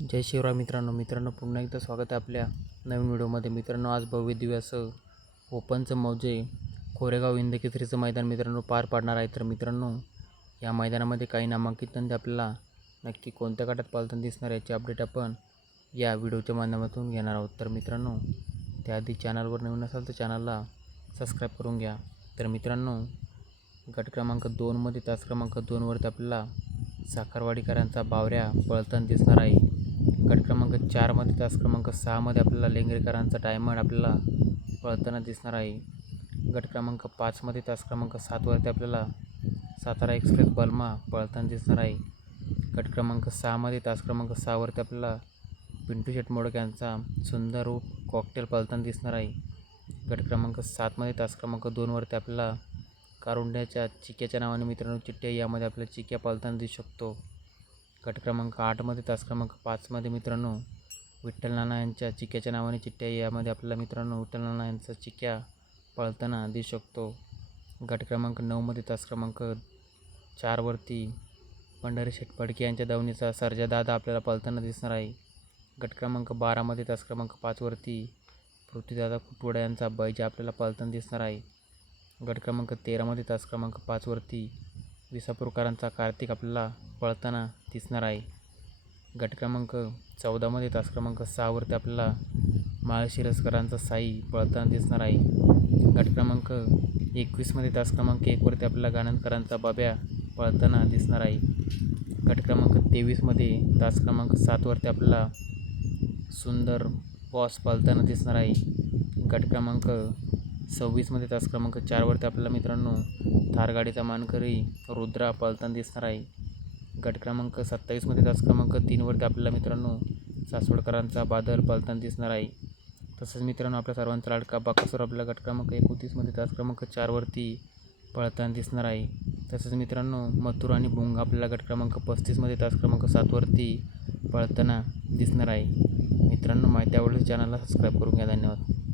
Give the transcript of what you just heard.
जय शिवराय मित्रांनो पुन्हा एकदा स्वागत आहे आपल्या नवीन व्हिडिओमध्ये. मित्रांनो, आज भव्य दिव्य असं ओपनचं मौजे कोरेगाव हिंदकेसरीचं मैदान मित्रांनो पार पाडणार आहे. तर मित्रांनो, या मैदानामध्ये काही नामांकित नंदी आपल्याला नक्की कोणत्या गटात पळताना दिसणार याची अपडेट आपण या व्हिडिओच्या माध्यमातून घेणार आहोत. तर मित्रांनो, त्याआधी चॅनलवर नवीन असाल तर चॅनलला सबस्क्राईब करून घ्या. तर मित्रांनो, गट क्रमांक 2मध्ये तास क्रमांक 2वरती आपल्याला साखरवाडीकरांचा बावऱ्या पळताना दिसणार आहे. गट क्रमांक 4मध्ये तास क्रमांक 6मध्ये आपल्याला लेंगरेकरांचा डायमंड आपल्याला पळताना दिसणार आहे. गट क्रमांक 5मध्ये तास क्रमांक 7वरती आपल्याला सातारा एक्सप्रेस बलमा पळताना दिसणार आहे. गट क्रमांक 6मध्ये तास क्रमांक 6वरती आपल्याला पिंटू शेट मोडक यांचा सुंदर रूप कॉकटेल पळताना दिसणार आहे. गट क्रमांक 7मध्ये तास क्रमांक 2वरती आपल्याला कारुंड्याच्या चिक्याच्या नावाने मित्रांनो चिट्ट्या यामध्ये आपल्याला चिक्या पळताना दिसू शकतो. गट क्रमांक 8मध्ये तास क्रमांक 5मध्ये मित्रांनो विठ्ठल नाना यांच्या चिक्याच्या नावाने चिट्ट्या यामध्ये आपल्याला मित्रांनो विठ्ठल नाना यांचा चिक्या पळताना दिसू शकतो. गट क्रमांक 9मध्ये तास क्रमांक 4वरती पंढरी शेठ फडके यांच्या दावणीचा सर्जा दादा आपल्याला पळताना दिसणार आहे. गट क्रमांक 12मध्ये तास क्रमांक 5वरती पृथ्वीदादा कुटवडा यांचा बैजा आपल्याला पळताना दिसणार आहे. गट क्रमांक 13मध्ये तास क्रमांक 5वरती विसापूरकरांचा कार्तिक आपल्याला पळताना दिसणार आहे. गट क्रमांक 14मध्ये तास क्रमांक 6वरती आपल्याला माळशिरसकरांचा साई पळताना दिसणार आहे. गट क्रमांक 21मध्ये तास क्रमांक 1वरती आपल्याला गाणंदकरांचा बाब्या पळताना दिसणार आहे. गट क्रमांक 23मध्ये तास क्रमांक 7वरती आपल्याला सुंदर बॉस पळताना दिसणार आहे. गट क्रमांक 26मध्ये तास क्रमांक 4वरती आपल्याला मित्रांनो थारगाडीचा मानकरी रुद्रा पळताना दिसणार आहे. गट क्रमांक 27मध्ये तास क्रमांक 3वरती आपल्याला मित्रांनो सासवडकरांचा बादल पळताना दिसणार आहे. तसंच मित्रांनो, आपल्या सर्वांचा लाडका बाकासूर आपल्याला गट क्रमांक 29मध्ये तास क्रमांक 4वरती पळताना दिसणार आहे. तसंच मित्रांनो, मथुर आणि भुंग आपल्याला गट क्रमांक 35मध्ये तास क्रमांक 7वरती पळताना दिसणार आहे. मित्रांनो, माहिती आवडल्यास चॅनलला सबस्क्राईब करून घ्या. धन्यवाद.